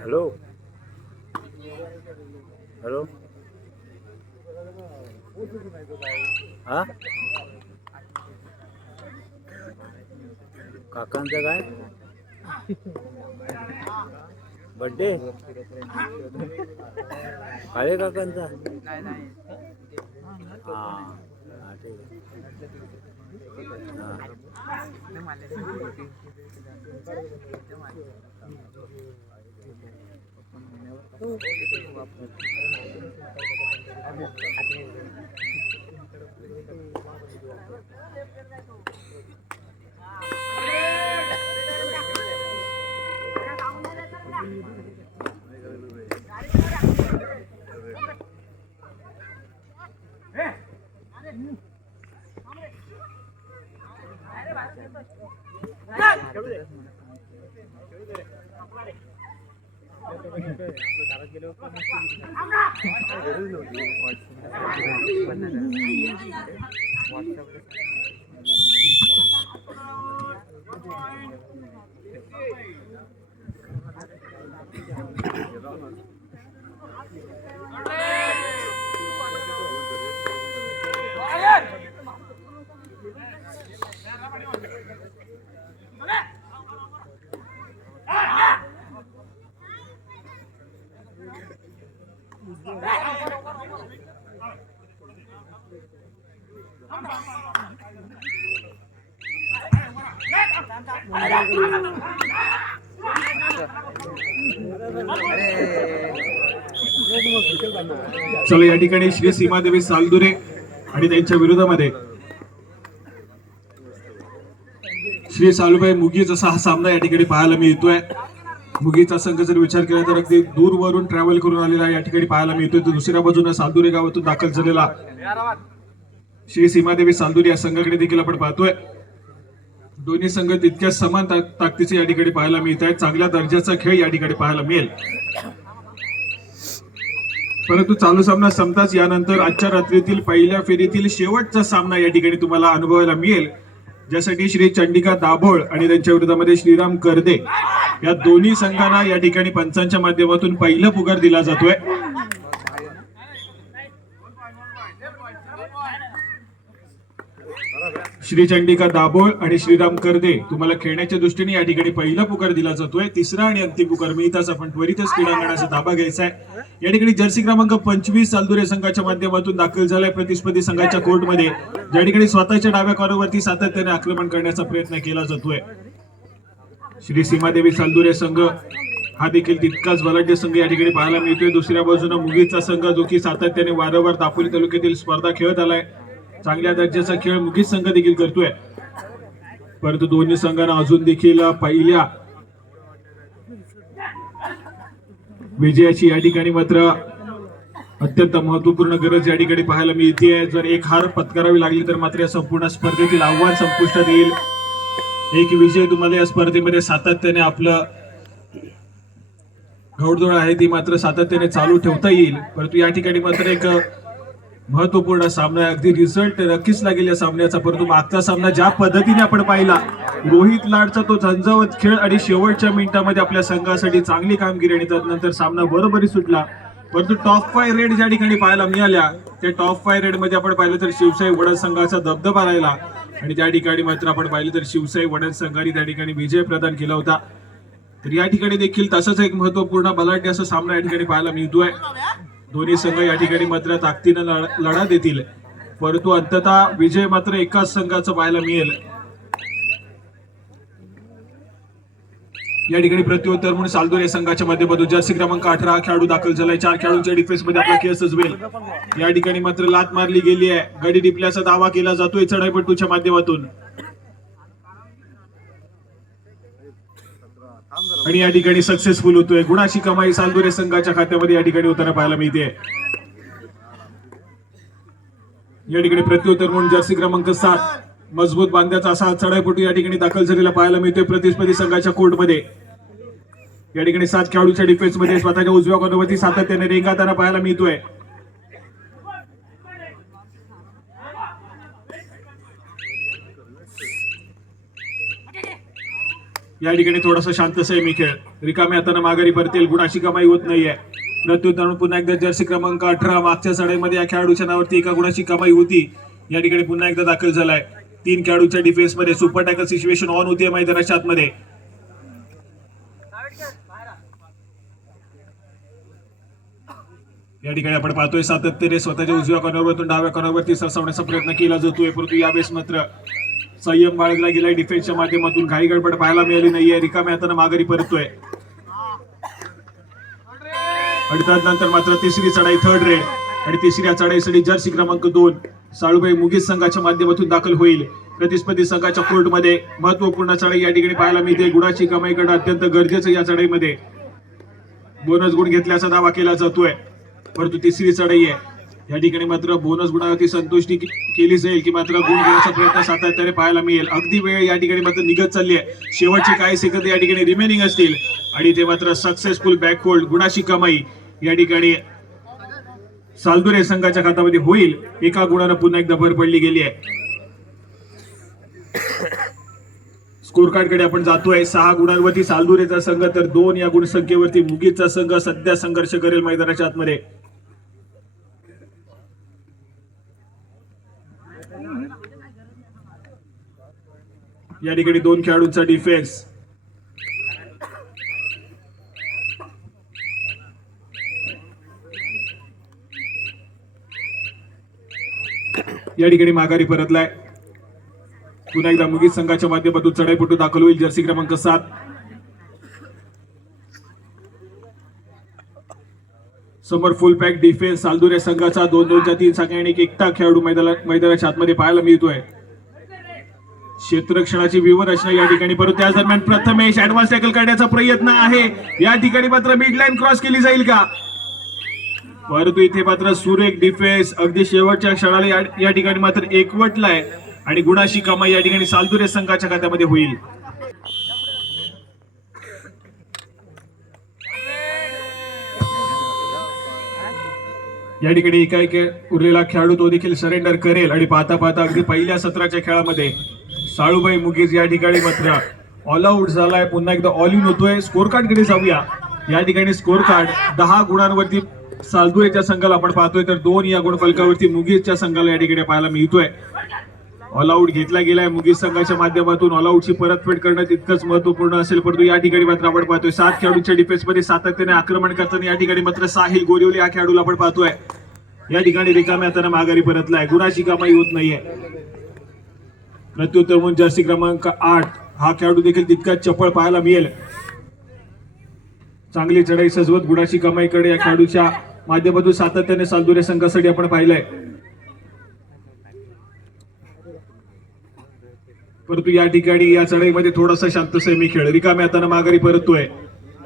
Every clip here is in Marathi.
हॅलो. हॅलो. हा? काकांचं काय? बड्डे काळे काकांचा? हा हा ठीक आहे. हा चला या ठिकाणी श्री सीमादेवी सालदुरे आणि त्यांच्या विरोधामध्ये श्री सालुबाई मुगीचा हा सामना या ठिकाणी पाहायला मिळतोय मुगीचा संघ जर विचार केला तर अगदी दूरवरून ट्रॅव्हल करून आलेला या ठिकाणी पाहायला मिळतोय तर दुसऱ्या बाजूने सालदुरे गावातून दाखल झालेला श्री सीमादेवी सालदुरे या संघाकडे देखील आपण पाहतोय. दोन्ही संघ तितक्या समान ताकदीचे या ठिकाणी पाहायला मिळत आहेत. चांगल्या दर्जाचा खेळ या ठिकाणी पाहायला मिळेल. परंतु चालू सामना संपताच यानंतर आजच्या रात्रीतील पहिल्या फेरीतील शेवटचा सामना या ठिकाणी तुम्हाला अनुभवायला मिळेल. ज्यासाठी श्री चंडिका दाभोळ आणि त्यांच्या विरोधामध्ये श्रीराम कर्दे या दोन्ही संघांना या ठिकाणी पंचांच्या माध्यमातून पहिला पुकार दिला जातोय. श्री चंडिका दाभोळ आणि श्रीराम कर्दे तुम्हाला खेळण्याच्या दृष्टीने या ठिकाणी पहिला पुकार दिला जातोय. तिसरा आणि अंतिम पुकार. मिळताच आपण त्वरितच क्रीडांगणाचा धाबा घ्यायचा आहे. या ठिकाणी जर्सी क्रमांक पंचवीस सालदुरे संघाच्या माध्यमातून दाखल झालाय प्रतिस्पर्धी संघाच्या कोर्टमध्ये ज्या ठिकाणी स्वतःच्या डाव्या कॉरवरती सातत्याने आक्रमण करण्याचा प्रयत्न केला जातोय. श्री सीमादेवी सालदुरे संघ हा देखील तितकाच बलाढ्य संघ या ठिकाणी पाहायला मिळतोय. दुसऱ्या बाजूने मुगीचा संघ जो की सातत्याने वारंवार दापोली तालुक्यातील स्पर्धा खेळत आलाय. चांगल्या दर्जाचा खेळ मुखी संघ देखील करतोय. परंतु दोन्ही संघांना अजून देखील पहिल्या विजयाची या ठिकाणी मात्र अत्यंत महत्त्वपूर्ण गरज या ठिकाणी पाहायला मिळते. जर एक हार पत्करावी लागली तर मात्र या संपूर्ण स्पर्धेतील आव्हान संपुष्टात येईल. एक विजय तुम्हाला या स्पर्धेमध्ये सातत्याने आपलं घोडदोड आहे ती मात्र सातत्याने चालू ठेवता येईल. परंतु या ठिकाणी मात्र एक महत्त्वपूर्ण सामना आहे. अगदी रिझल्ट नक्कीच लागेल या सामन्याचा. परंतु मागचा सामना ज्या पद्धतीने आपण पाहिला रोहित लाडचा तो झंझावत खेळ आणि शेवटच्या मिनिटामध्ये आपल्या संघासाठी चांगली कामगिरी आणि त्यानंतर सामना बरोबरी सुटला. परंतु टॉप फाय रेड ज्या ठिकाणी पाहायला मिळाल्या त्या टॉप फाय रेडमध्ये आपण पाहिलं तर शिवसाई वडद संघाचा दबदबा राहिला. आणि त्या ठिकाणी मात्र आपण पाहिलं तर शिवशाही वडद संघाने त्या ठिकाणी विजय प्रदान केला होता. तर या ठिकाणी देखील तसंच एक महत्त्वपूर्ण बलाढ्य असा सामना या ठिकाणी पाहायला मिळतोय. दोन्ही संघ या ठिकाणी मात्र ताकदीनं लढा देतील. परंतु अंततः विजय मात्र एकाच संघाचा पाहायला मिळेल. या ठिकाणी प्रत्युत्तर म्हणून सालदोर या संघाच्या माध्यमातून जर्सी क्रमांक अठरा खेळाडू दाखल झालाय. चार खेळाडूंच्या डिफेन्समध्ये आपला खेळ सजवेल. या ठिकाणी मात्र लात मारली गेली आहे. गडी टिपल्याचा दावा केला जातोय चढाईपटूच्या माध्यमातून. आणि या ठिकाणी सक्सेसफुल होतोय. गुणाची कमाई सालदुरे संघाच्या खात्यामध्ये या ठिकाणी होताना पाहायला मिळते. या ठिकाणी प्रत्युत्तर म्हणून जर्सी क्रमांक सात मजबूत बांध्याचा असा चढाईपटू या ठिकाणी दाखल झालेला पाहायला मिळतोय प्रतिस्पर्धी संघाच्या कोर्टमध्ये. या ठिकाणी सात खेळाडूच्या डिफेन्समध्ये स्वतःच्या उजव्या कोणावरती सातत्याने रेंगाताना पाहायला मिळतोय. या ठिकाणी थोडासा शांत सैमी खेळ. रिकामे हाताने माघारी परतील गुणाची कमाई होत नाहीये. प्रत्युत्तर पुन्हा एकदा जर्सी क्रमांक अठरा मागच्या सडाईमध्ये या खेळाडूच्या नावावरती एका गुणाची कमाई होती. या ठिकाणी पुन्हा एकदा दाखल झालाय. तीन खेळाडूच्या डिफेन्समध्ये सुपर टॅकल सिच्युएशन ऑन होती मैदानाच्या आतमध्ये. या ठिकाणी आपण पाहतोय सातत्याने स्वतःच्या उजव्या कॉर्नरवरून डाव्या कॉर्नरवरती सरसावण्याचा प्रयत्न केला जातोय. परंतु यावेळेस मात्र संयम बाळगला गेलाय. डिफेन्सच्या माध्यमातून घाई गडबड पाहायला मिळाली नाहीये. रिकाम्या हाताने माघारी परतोय आणि नंतर मात्र तिसरी चढाई थर्ड रेड आणि तिसऱ्या चढाईसाठी जर्सी क्रमांक दोन साळूबाई मुगीस संघाच्या माध्यमातून दाखल होईल. प्रतिस्पर्धी संघाच्या कोर्टमध्ये महत्त्वपूर्ण चढाई या ठिकाणी पाहायला मिळते. गुणाची कमाई करणं अत्यंत गरजेचं या चढाईमध्ये. बोनस गुण घेतल्याचा दावा केला जातोय. परंतु तिसरी चढाई आहे. या ठिकाणी मात्र बोनस गुणावरती संतुष्टी केली जाईल की मात्र गुण घेण्याचा प्रयत्न सातत्याने पाहायला मिळेल. अगदी वेळ या ठिकाणी मात्र निघत चालली आहे. शेवटचे काही सेकंद या ठिकाणी रिमेनिंग असतील. आणि ते मात्र सक्सेसफुल बॅकहोल्ड गुणाची कमाई या ठिकाणी सालदुरे संघाच्या खात्यामध्ये होईल. एका गुणानं पुन्हा एकदा भर पडली गेली आहे. स्कोर कार्डकडे आपण जातोय. सहा गुणांवरती सालदुरेचा संघ तर दोन या गुणसंख्येवरती मुगीचा संघ सध्या संघर्ष करेल मैदानाच्या आतमध्ये. या ठिकाणी दोन खेळाडूंचा डिफेन्स या ठिकाणी माघारी परतलाय. पुन्हा एकदा मुगीत संघाच्या माध्यमातून चढाईपटू दाखल होईल जर्सी क्रमांक सात. समोर फुल पॅक डिफेन्स सालदुरे संघाचा दोन दोनच्या तीन संख्या आणि एक एकटा खेळाडू मैदाना मैदानाच्या आतमध्ये पाहायला मिळतोय. क्षेत्ररक्षणाची व्यूहरचना या ठिकाणी परंतु त्याच दरम्यान प्रथमेश ऍडव्हान्स टॅकल करण्याचा प्रयत्न आहे. या ठिकाणी मात्र मिड लाईन क्रॉस केली जाईल का? परंतु इथे मात्र सुरेख डिफेन्स अगदी शेवटच्या क्षणाला या- या ठिकाणी मात्र एकवटलाय. आणि गुणाशी कमाई या ठिकाणी सालदुरे संघाच्या खात्यामध्ये होईल. या ठिकाणी एका एक उरलेला खेळाडू तो देखील सरेंडर करेल. आणि पाहता पाहता अगदी पहिल्या सत्राच्या खेळामध्ये साळूबाई मुगीज या ठिकाणी मात्र ऑल आउट झालाय. पुन्हा एकदा ऑल इन होतोय. स्कोर कार्डकडे जाऊया. या ठिकाणी स्कोर कार्ड दहा गुणांवरती सालदुरेच्या संघाला आपण पाहतोय. तर दोन या गुणफलकावरती मुगीजच्या संघाला या ठिकाणी पाहायला मिळतोय. ऑल आउट घेतला गेलाय मुगीज संघाच्या माध्यमातून. ऑल आउटची परतफेड करणं तितकंच महत्त्वपूर्ण असेल परंतु या ठिकाणी मात्र आपण पाहतोय. सात खेळाडूंच्या डिफेन्समध्ये सातत्याने आक्रमण करताना या ठिकाणी मात्र साहिल गोरिवली या खेळाडूला आपण पाहतोय. या ठिकाणी रिकाम्या हाताने माघारी परतलाय. गुणाची कमाई होत नाहीये. प्रत्युत्तर म्हणून जर्सी क्रमांक आठ. हा खेळाडू देखील तितकाच चपळ पाहायला मिळेल. चांगली चढाई सजवत गुणाची कमाईकडे या खेळाडूच्या माध्यमातून सातत्याने सालदुरे संघासाठी आपण पाहिलंय. परंतु या ठिकाणी या चढाईमध्ये थोडासा शांत सैमी खेळ. रिकाम्या हाताने माघारी परततोय.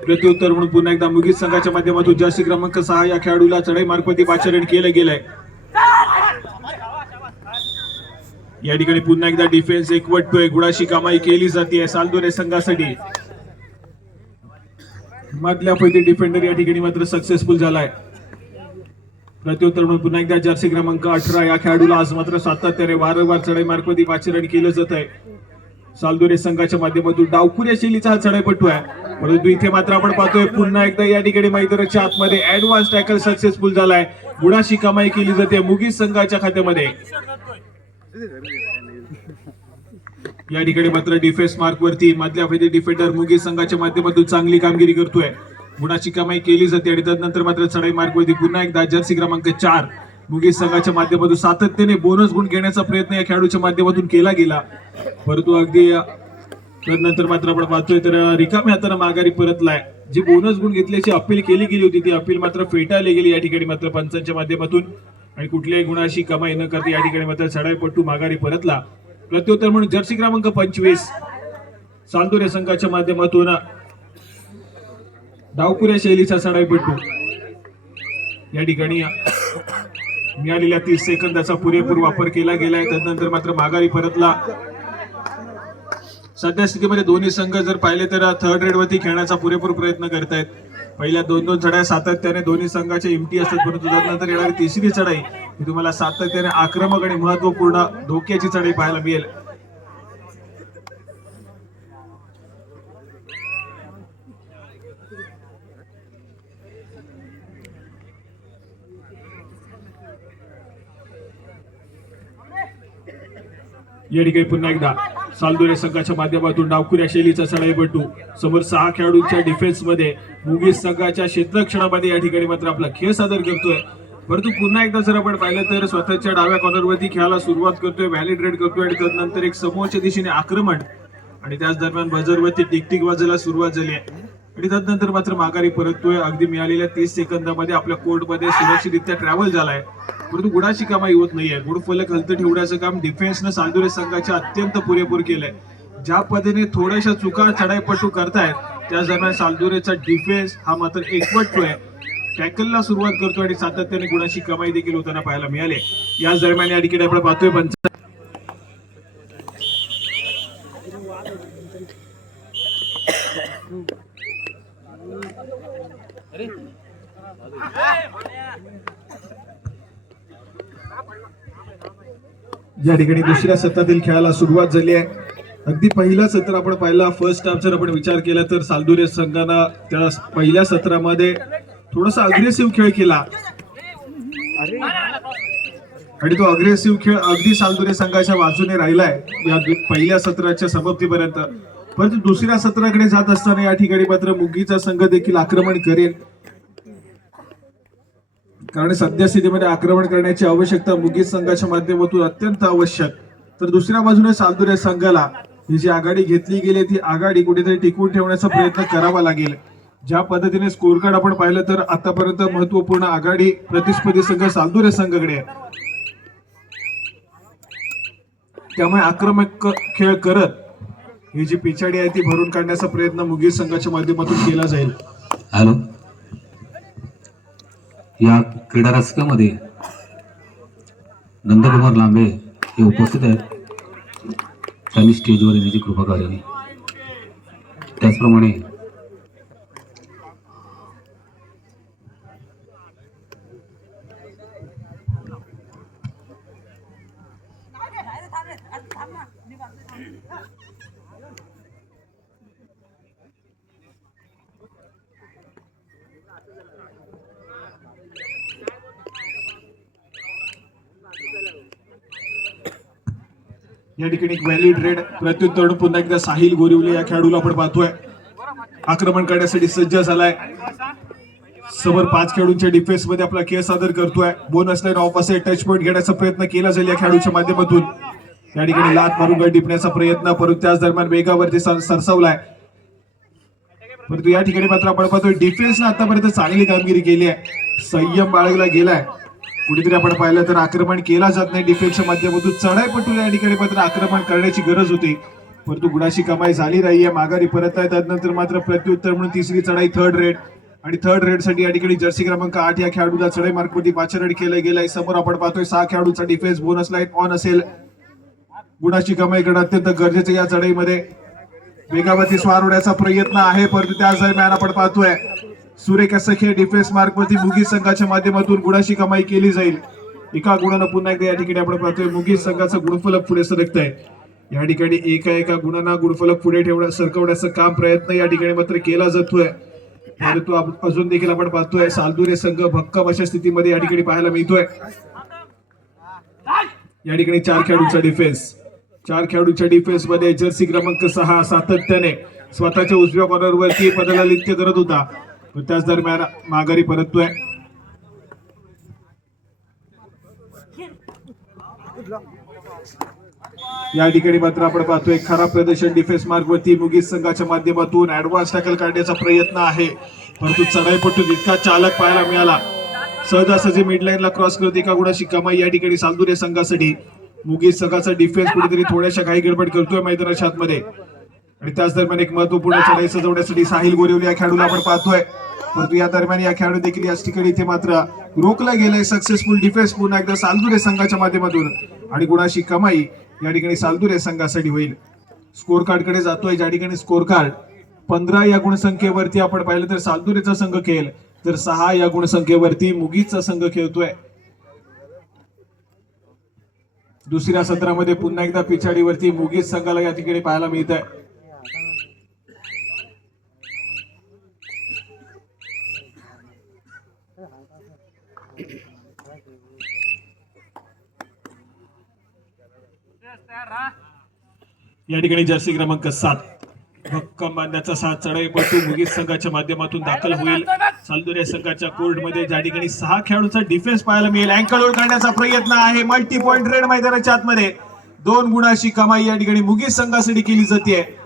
प्रत्युत्तर म्हणून पुन्हा एकदा मुगीत संघाच्या माध्यमातून जर्सी क्रमांक सहा या खेळाडूला चढाई मार्फत पाचारण केलं गेलंय. या ठिकाणी पुन्हा एकदा डिफेन्स एकवटतोय गुणाशी कमाई केली जाते सालदोरे संघासाठी. मधल्या पैकी डिफेंडर या ठिकाणी मात्र सक्सेसफुल झालाय. प्रत्युत्तर म्हणून पुन्हा एकदा जर्सी क्रमांक अठरा या खेळाडूला आज मात्र सातत्याने वारंवार चढाई मार्फती वाचरण केलं जात आहे. सालदोरे संघाच्या माध्यमातून डावखुऱ्या शैलीचा हा चढाईपटू आहे. परंतु इथे मात्र आपण पाहतोय पुन्हा एकदा या ठिकाणी मैदानाच्या आतमध्ये ऍडव्हान्स टॅकल सक्सेसफुल झालाय. गुणाशी कमाई केली जाते मुगीस संघाच्या खात्यामध्ये. या ठिकाणी मात्र डिफेन्स मार्क वरती मधल्या फेरी डिफेंडर मुगी संघाच्या माध्यमातून चांगली कामगिरी करतोय. गुणाची कमाई केली जाते आणि त्यानंतर मात्र चढाई मार्क वरती पुन्हा एकदा जर्सी क्रमांक चार. मुगी संघाच्या माध्यमातून सातत्याने बोनस गुण घेण्याचा प्रयत्न या खेळाडूच्या माध्यमातून केला गेला. परंतु अगदी अ, त्यानंतर मात्र आपण पाहतोय तर रिकाम्या हाताने माघारी परतलाय. जी बोनस गुण घेतल्याची अपील केली गेली होती ती अपील मात्र फेटाळली गेली. या ठिकाणी मात्र पंचांच्या माध्यमातून आणि कुठल्याही गुणाशी कमाई न करता या ठिकाणी मात्र चढाईपट्टू माघारी परतला. प्रत्युत्तर म्हणून जर्सी क्रमांक पंचवीस. चांदोरे संघाच्या माध्यमातून डावपुऱ्या शैलीचा चढाईपट्टू. या ठिकाणी मिळालेल्या तीस सेकंदाचा पुरेपूर वापर केला गेलाय त्यानंतर मात्र माघारी परतला. सध्या स्थितीमध्ये दोन्ही संघ जर पाहिले तर थर्ड रेड वरती खेळण्याचा पुरेपूर प्रयत्न करतायत. पहिल्या दोन दोन चढाई सातत्याने दोन्ही संघाच्या इमटी असतात परंतु त्यानंतर येणारी तिसरी चढाई ही तुम्हाला सातत्याने आक्रमक आणि महत्त्वपूर्ण धोक्याची चढाई पाहायला मिळेल. या ठिकाणी पुन्हा एकदा. सालदोरे संघाच्या माध्यमातून डावखुऱ्या शैलीचा चढाईपट्टू समोर सहा खेळाडूंच्या डिफेन्समध्ये मुगीस संघाच्या क्षेत्रक्षणामध्ये या ठिकाणी मात्र आपला खेळ सादर करतोय. परंतु पुन्हा एकदा जर आपण पाहिलं तर स्वतःच्या डाव्या कॉर्नरवरती खेळायला सुरुवात करतोय व्हॅलिड रेड करतोय आणि त्यानंतर एक समोरच्या दिशेने आक्रमण. आणि त्याच दरम्यान बजरवरती टिकटिक वाजायला सुरुवात झाली आहे. आणि तदनंतर मात्र माघारी परततोय. अगदी मिळालेल्या तीस सेकंदामध्ये आपल्या कोर्टमध्ये सुरक्षितरित्या ट्रॅव्हल झालाय. परंतु गुणाची कमाई होत नाहीये. गुणफलक हलतं ठेवण्याचं काम डिफेन्सनं सालदुरे संघाच्या अत्यंत पुरेपूर केलंय. ज्या पद्धतीने थोड्याशा चुका चढाईपटू करतायत त्याच दरम्यान सालदुरेचा डिफेन्स हा मात्र एकवटतोय. टॅकलला सुरुवात करतो आणि सातत्याने गुणाची कमाई देखील होताना पाहायला मिळाली. याच दरम्यान या ठिकाणी आपण पाहतोय पंच या ठिकाणी दुसऱ्या सत्रातील खेळाला सुरुवात झाली आहे. अगदी पहिला सत्र आपण पाहिला फर्स्ट हाफ जर आपण विचार केला तर सालदुरे संघानं त्या पहिल्या सत्रामध्ये थोडासा अग्रेसिव्ह खेळ केला. आणि तो अग्रेसिव्ह खेळ अगदी सालदुरे संघाच्या बाजूने राहिलाय या पहिल्या सत्राच्या समाप्तीपर्यंत. परंतु दुसऱ्या सत्राकडे जात असताना या ठिकाणी मात्र मुगीचा संघ देखील आक्रमण करेल. कारण सध्या स्थितीमध्ये आक्रमण करण्याची आवश्यकता मुगीत संघाच्या माध्यमातून अत्यंत आवश्यक. तर दुसऱ्या बाजूने सालदुरे संघाला ही जी आघाडी घेतली गेली ती आघाडी कुठेतरी टिकवून ठेवण्याचा प्रयत्न करावा लागेल. ज्या पद्धतीने स्कोर कार्ड आपण पाहिलं तर आतापर्यंत महत्त्वपूर्ण आघाडी प्रतिस्पर्धी संघ सालदुरे संघाकडे आहे. त्यामुळे आक्रमक खेळ करत ही जी पिछाडी आहे ती भरून काढण्याचा प्रयत्न मुगीर संघाच्या माध्यमातून केला जाईल. हॅलो? या क्रीडा रसिकामध्ये नंदकुमार लांबे हे उपस्थित आहेत. त्यांनी स्टेजवर येण्याची कृपा करावी. त्याचप्रमाणे या ठिकाणी व्हॅलिड रेड प्रत्युत्तर पुन्हा एकदा साहिल गोरिवले या खेळाडूला आपण पाहतोय. आक्रमण करण्यासाठी सज्ज झालाय. समोर पाच खेळाडूंच्या डिफेन्समध्ये आपला खेळ सादर करतोय. बोनस लाईन ऑफ असे टच पॉईंट घेण्याचा प्रयत्न केला जाईल या खेळाडूच्या माध्यमातून. या ठिकाणी लात मारून गड टिपण्याचा प्रयत्न परंतु त्याच दरम्यान वेगावरती सर- सरसावलाय. परंतु या ठिकाणी मात्र आपण पाहतोय डिफेन्सनं आतापर्यंत चांगली कामगिरी केली आहे. संयम बाळगला गेलाय. कुठेतरी आपण पाहिलं तर आक्रमण केला जात नाही. डिफेन्सच्या माध्यमातून चढाईपटूला या ठिकाणी मात्र आक्रमण करण्याची गरज होती. परंतु गुणाची कमाई झाली नाहीये माघारी परत आहे त्यानंतर मात्र प्रत्युत्तर म्हणून तिसरी चढाई थर्ड रेड आणि थर्ड रेडसाठी या ठिकाणी जर्सी क्रमांक आठ या खेळाडूला चढाई मार्कवरती पाचरेड केलं गेलंय समोर आपण पाहतोय सहा खेळाडूचा डिफेन्स बोनस लाईन ऑन असेल. गुणाची कमाई करणं अत्यंत गरजेचं या चढाईमध्ये. वेगावरती स्वार होण्याचा प्रयत्न आहे. परंतु त्याच दरम्यान आपण पाहतोय सुरेख सखे डिफेन्स मार्क वरती संघाच्या माध्यमातून गुणाशी कमाई केली जाईल. एका गुणानं पुन्हा एकदा या ठिकाणी आपण पाहतोय मुगी संघाचं गुणफलक पुढे सरकत आहे या ठिकाणी एका एका गुणांना गुणफलक पुढे ठेवण्या सरकवण्याचं काम प्रयत्न या ठिकाणी मात्र केला जातोय. परंतु अजून देखील आपण पाहतोय सालदुरे संघ भक्कम अशा स्थितीमध्ये या ठिकाणी पाहायला मिळतोय. या ठिकाणी चार खेळाडूंचा डिफेन्स चार खेळाडूच्या डिफेन्समध्ये जर्सी क्रमांक सहा सातत्याने स्वतःच्या उजव्या कॉर्नरवरती पदाला लिप्त करत होता. त्याच दरम्यान माघारी परततोय. या ठिकाणी मात्र आपण पाहतोय खराब प्रदर्शन डिफेन्स मार्ग वरती मुगीस संघाच्या माध्यमातून ऍडव्हान्स टॅकल काढण्याचा प्रयत्न आहे. परंतु चढाईपट्टू इतका चालक पाहायला मिळाला सहजासहजी मिडलाईनला क्रॉस करत एका गुणाशी कमाई या ठिकाणी सालदुरे संघासाठी. मुगीस संघाचा डिफेन्स कुठेतरी थोड्याशा काही गडबड करतोय मैदानाच्या आतमध्ये. आणि त्याच दरम्यान एक महत्त्वपूर्ण चढाई सजवण्यासाठी साहिल गोरेवली या खेळाडूला आपण पाहतोय. परंतु या दरम्यान या खेळाडू देखील याच ठिकाणी इथे मात्र रोखला गेलाय. सक्सेसफुल डिफेन्स पुन्हा एकदा सालदुरे संघाच्या माध्यमातून. आणि गुणाशी कमाई या ठिकाणी सालदुरे संघासाठी होईल. स्कोर कार्डकडे जातोय. ज्या ठिकाणी स्कोर कार्ड पंधरा या गुणसंख्येवरती आपण पाहिलं तर सालदुरेचा संघ खेळ तर सहा या गुणसंख्येवरती मुगीचा संघ खेळतोय. दुसऱ्या सत्रामध्ये पुन्हा एकदा पिछाडीवरती मुगीज संघाला या ठिकाणी पाहायला मिळत आहे या ठिकाणी जर्सी क्रमांक सात. भक्कम बांधण्याचा सात चढाईपटू मुगीत संघाच्या माध्यमातून दाखल होईल. सालदुरे संघाच्या कोर्टमध्ये ज्या ठिकाणी सहा खेळाडूंचा डिफेन्स पाहायला मिळेल अँकल होल्ड करण्याचा प्रयत्न आहे. मल्टी पॉइंट रेड मैदानाच्या आतमध्ये. दोन गुणाची कमाई या ठिकाणी मुगीत संघासाठी केली जाते.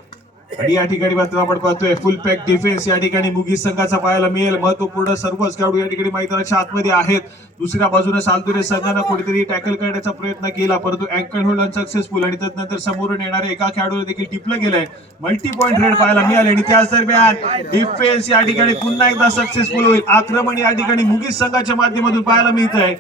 आणि या ठिकाणी मात्र आपण पाहतोय फुल पॅक डिफेन्स या ठिकाणी मुगीत संघाचा पाहायला मिळेल. महत्त्वपूर्ण सर्वच खेळाडू या ठिकाणी मैदानाच्या आतमध्ये आहेत. दुसऱ्या बाजूने सालदुरे संघानं कुठेतरी टॅकल करण्याचा प्रयत्न केला परंतु अँकल होल्ड अनसक्सेसफुल आणि त्यानंतर समोरून येणाऱ्या एका खेळाडूला देखील टिपलं गेलंय. मल्टी पॉईंट रेड पाहायला मिळाले आणि त्याच दरम्यान डिफेन्स या ठिकाणी पुन्हा एकदा सक्सेसफुल होईल. आक्रमण या ठिकाणी मुगीत संघाच्या माध्यमातून पाहायला मिळत आहे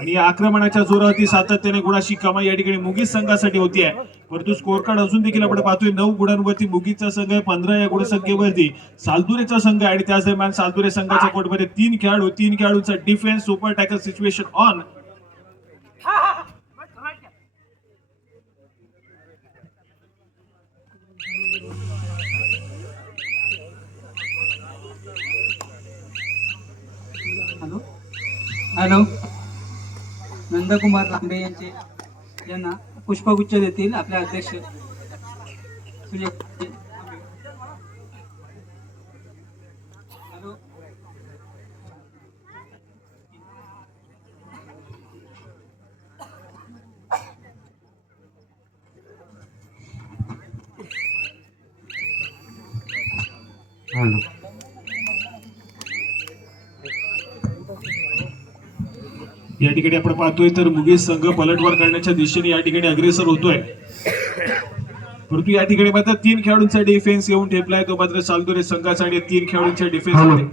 आणि या आक्रमणाच्या जोरावरती सातत्याने गुणाची कमाई या ठिकाणी मुगीत संघासाठी होती आहे परंतु स्कोर कार्ड अजून देखील आपण पाहतोय नऊ गुणांवरती मुगीचा संघ पंधरा या गुणसंख्येवरती. सालदुरेचा संघ आहे आणि त्याच दरम्यान सालदुरे संघाच्या कोर्टमध्ये तीन खेळाडू तीन खेळाडूंचा defence super tackle situation on hello hello Nandkumar Lambe यांचे यांना पुष्पगुच्छ देतील आपले अध्यक्ष सुजय ठिकाणी आपण पाहतोय तर मुगीस संघ पलटवार करण्याच्या दिशेने या ठिकाणी अग्रेसर होतोय परंतु या ठिकाणी मात्र तीन खेळाडूंचा डिफेन्स येऊन ठेपलाय तो मात्र सालदुरे संघाचा आणि तीन खेळाडूंच्या डिफेन्समध्ये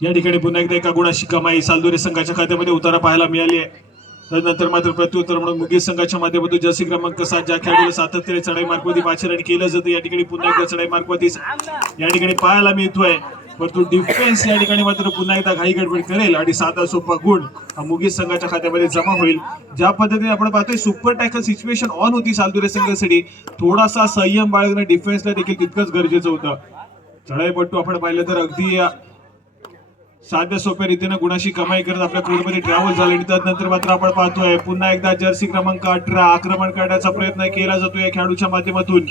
या ठिकाणी पुन्हा एकदा एका गुणाशी कमाई सालदुरे संघाच्या खात्यामध्ये उतारा पाहायला मिळाली आहे. त्यानंतर मात्र प्रत्युत्तर म्हणून मुकेश संघाच्या माध्यमातून जर्सी क्रमांक सात ज्या खेळाडूला सातत्याने चढाई मार्कवरती पाचराणी केलं जातं या ठिकाणी पुन्हा एकदा चढाई मार्कवरती या ठिकाणी पाहायला मिळतोय परंतु डिफेन्स या ठिकाणी मात्र पुन्हा एकदा घाई गडबड करेल आणि साधा सोपा गुण हा मुगीस संघाच्या खात्यामध्ये जमा होईल. ज्या पद्धतीने आपण पाहतोय सुपर टॅकल सिच्युएशन ऑन होती सालदुरे संघासाठी थोडासा संयम बाळगणं डिफेन्सला देखील तितकंच गरजेचं होतं. चढाईपट्टू आपण पाहिलं तर अगदी या साध्या सोप्या रीतीने गुणाशी कमाई करत आपल्या कोर्टमध्ये ट्रॅव्हल झाले आणि त्यानंतर मात्र आपण पाहतोय पुन्हा एकदा जर्सी क्रमांक अठरा आक्रमण करण्याचा प्रयत्न केला जातो या खेळाडूच्या माध्यमातून.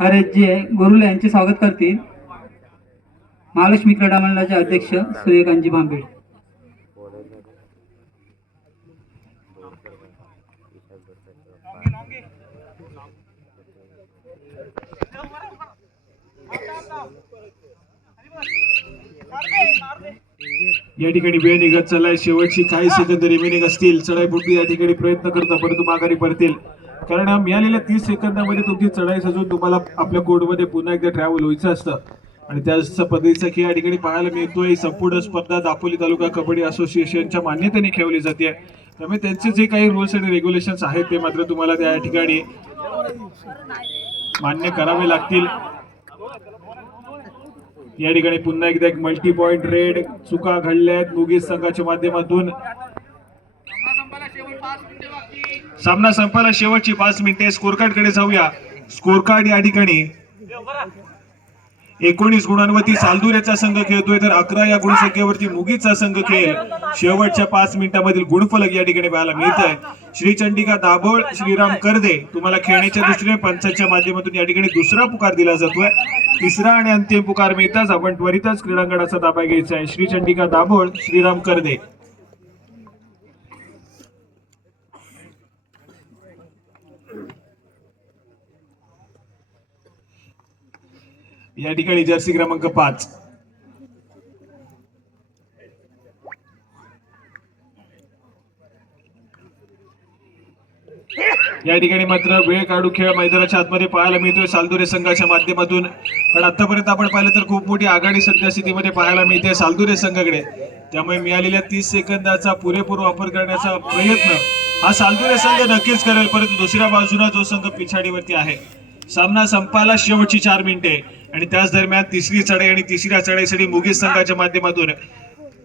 अरे जे गोरुले यांचे स्वागत करतील महालक्ष्मी क्रीडा मंडळाचे अध्यक्ष सूर्यकांतजी भांबेड या ठिकाणी वेळ निघत चाललाय. शेवटची काही सेकंद रिमेनिंग असतील. चढाईपुटी या ठिकाणी प्रयत्न करता परंतु माघारी परतील. कारण मिळालेल्या तीस सेकंदामध्ये तुमची चढाई सजून तुम्हाला आपल्या कोर्टमध्ये पुन्हा एकदा ट्रॅव्हल व्हायचं असतं. आणि त्याच पद्धतीचा खेळ या ठिकाणी पाहायला मिळतोय. संपूर्ण स्पर्धा दापोली तालुका कबड्डी असोसिएशनच्या मान्यतेने खेळवली जाते. त्यामुळे त्यांचे जे काही रूल्स आणि रेग्युलेशन्स आहेत ते मात्र तुम्हाला त्या ठिकाणी मान्य करावे लागतील. या ठिकाणी पुन्हा एकदा एक मल्टी पॉइंट रेड चुका घडल्या आहेत मुगीज संघाच्या माध्यमातून सामना संपायला शेवटची पाच मिनिटे. स्कोरकार्डकडे जाऊया. स्कोरकार्ड या ठिकाणी एकोणीस गुणांवरती सालदुऱ्याचा संघ खेळतोय तर अकरा या गुणसंख्येवरती मुगीचा संघ खेळ शेवटच्या पाच मिनिटांमधील गुणफलक या ठिकाणी पाहायला मिळत आहे श्रीचंडिका दाभोळ श्रीराम करदे तुम्हाला खेळण्याच्या दृष्टीने पंचाच्या माध्यमातून या ठिकाणी दुसरा पुकार दिला जातोय. तिसरा आणि अंतिम पुकार मिळताच आपण त्वरितच क्रीडांगणाचा ताबा घ्यायचा आहे. श्रीचंडिका दाभोळ श्रीराम करदे. या ठिकाणी जर्सी क्रमांक पाच. या ठिकाणी मात्र वेळ काढू खेळ मैदानाच्या आतमध्ये पाहायला मिळतोय. सालदुरे संघाच्या माध्यमातून. पण आतापर्यंत आपण पाहिलं तर खूप मोठी आघाडी सध्या स्थितीमध्ये पाहायला मिळते सालदुरे संघाकडे. त्यामुळे मिळालेल्या तीस सेकंदाचा पुरेपूर वापर करण्याचा प्रयत्न हा सालदुरे संघ नक्कीच करेल. परंतु दुसऱ्या बाजूला जो संघ पिछाडीवरती आहे. सामना संपायला शेवटची चार मिनिटे. आणि त्याच दरम्यान तिसरी चढाई आणि तिसऱ्या चढाईसाठी मुगीस संघाच्या माध्यमातून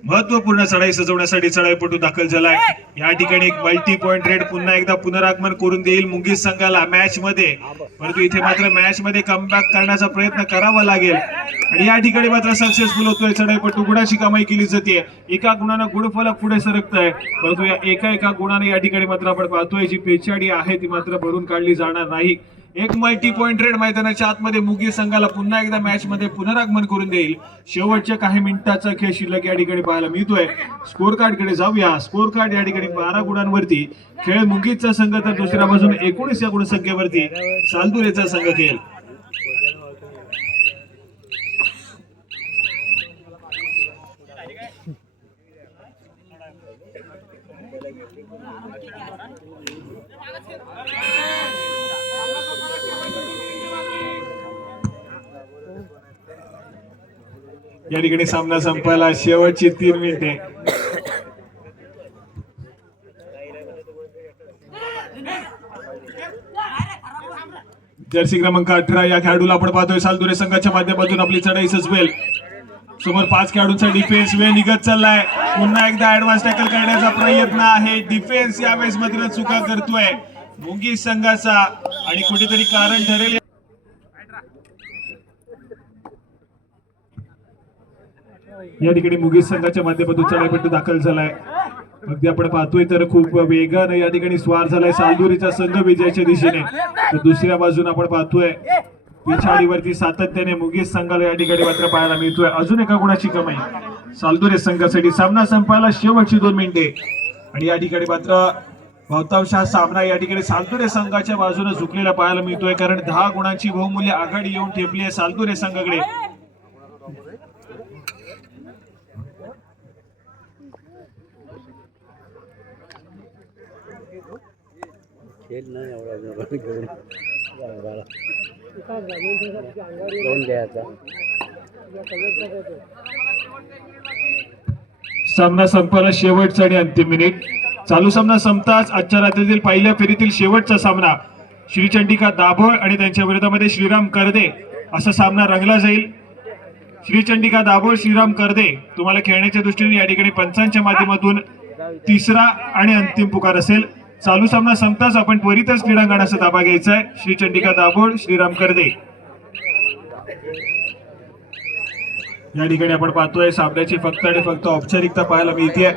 महत्त्वपूर्ण चढाई सजवण्यासाठी चढाईपटू दाखल झालाय. या ठिकाणी एक मल्टी पॉईंट रेड पुन्हा एकदा पुनरागमन करून देईल मुंगीस संघाला मॅच मध्ये. परंतु इथे मात्र मॅच मध्ये कमबॅक करण्याचा प्रयत्न करावा लागेल. आणि या ठिकाणी मात्र सक्सेसफुल होतोय चढाईपटू. गुणाची कमाई केली जाते. एका गुणानं गुणफलक पुढे सरकत आहे परंतु या एका एका गुणाने या ठिकाणी मात्र आपण पाहतोय जी पेचाडी आहे ती मात्र भरून काढली जाणार नाही. एक मल्टी पॉइंट रेड मैदानाच्या आतमध्ये मुगी संघाला पुन्हा एकदा मॅच मध्ये पुनरागमन करून देईल. शेवटच्या काही मिनिटाचा खेळ शिल्लक या ठिकाणी पाहायला मिळतोय. स्कोर कार्डकडे जाऊया. स्कोर कार्ड या ठिकाणी बारा गुणांवरती खेळ मुंगीचा संघ तर दुसऱ्या बाजूने एकोणीस या गुणसंख्येवरती सालदुरेचा संघ खेळ. या ठिकाणी सामना संपायला शेवटची तीन मिनिटे. जर्सी क्रमांक अठरा या खेळाडूला आपण पाहतोय सालदुरे संघाच्या माध्यमातून आपली चढाई सजवेल. समोर पाच खेळाडूंचा डिफेन्स वेळ निघत चाललाय. पुन्हा एकदा ऍडव्हान्स टॅकल करण्याचा प्रयत्न आहे. डिफेन्स यावेळेस मात्र चुका करतोय. मुंगी संघाचा आणि कुठेतरी कारण ठरेल. या ठिकाणी मुगीस संघाच्या माध्यमातून चढाईपट्टू दाखल झालाय. अगदी आपण पाहतोय तर खूप वेगानं या ठिकाणी स्वार झालाय सालदुरीचा संघ विजयाच्या दिशेने. तर दुसऱ्या बाजूने आपण पाहतोय पिछाडीवरती सातत्याने मुगीस संघाला या ठिकाणी मात्र पाहायला मिळतोय. अजून एका गुणाची कमाई? सालदुरे संघासाठी सामना संपायला शेवटची दोन मिनिटे. आणि या ठिकाणी मात्र बहुतांश हा सामना या ठिकाणी सालदुरे संघाच्या बाजूने झुकलेला पाहायला मिळतोय कारण दहा गुणांची बहुमूल्य आघाडी येऊन ठेपली आहे सालदुरे संघाकडे. खेळ नाही एवढा घेऊन. घेऊन द्यायचा सामना संपायला शेवटचा आणि अंतिम मिनिट. चालू सामना संपताच आजच्या रात्रीतील पहिल्या फेरीतील शेवटचा सामना. श्रीचंडिका दाभोळ आणि त्यांच्या विरोधामध्ये श्रीराम करदे असा सामना रंगला जाईल. श्रीचंडिका दाभोळ श्रीराम करदे तुम्हाला खेळण्याच्या दृष्टीने या ठिकाणी पंचांच्या माध्यमातून तिसरा आणि अंतिम पुकार असेल. चालू सामना संपताच आपण त्वरितच क्रीडांगणाचा ताबा घ्यायचा आहे श्री चंडिका दाभोड श्रीराम कर्दे. या ठिकाणी आपण पाहतोय सामन्याची फक्त आणि फक्त औपचारिकता पाहायला मिळते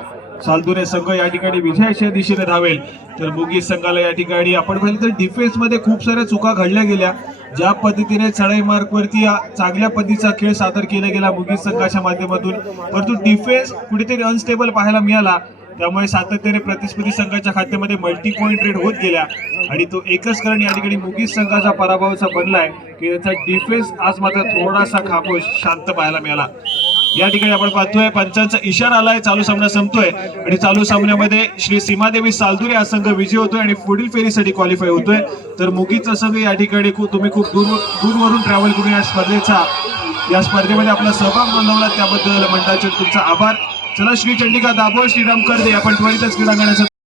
सालदुने संघ या ठिकाणी विजयाच्या दिशेने धावेल. तर मुगी संघाला या ठिकाणी आपण पाहिलं तर डिफेन्समध्ये खूप साऱ्या चुका घडल्या गेल्या. ज्या पद्धतीने चढाई मार्क वरती चांगल्या पद्धतीचा खेळ सादर केला गेला मुगी संघाच्या माध्यमातून. परंतु डिफेन्स कुठेतरी अनस्टेबल पाहायला मिळाला. त्यामुळे सातत्याने प्रतिस्पर्धी संघाच्या खात्यामध्ये मल्टी पॉईंट रेड होत गेल्या. आणि तो एकच कारण या ठिकाणी मुगीस संघाचा पराभवाचा बनलाय की त्याचा डिफेन्स आज मात्र थोडासा खापोश शांत पाहायला मिळाला. या ठिकाणी आपण पाहतोय पंचांचा इशारा आलाय चालू सामना संपतोय. आणि चालू सामन्यामध्ये श्री सीमादेवी सालदुरे हा संघ विजय होतोय आणि पुढील फेरीसाठी क्वालिफाय होतोय. तर मुगीचा संघ या ठिकाणी खूप तुम्ही खूप दूर दूरवरून ट्रॅव्हल करून या स्पर्धेचा या स्पर्धेमध्ये आपला सहभाग नोंदवला. त्याबद्दल मंडळाचे तुमचा आभार. चला श्री चंडिका दाभोळ श्रीराम करदे आपण त्वरितच क्रीडांगणाचा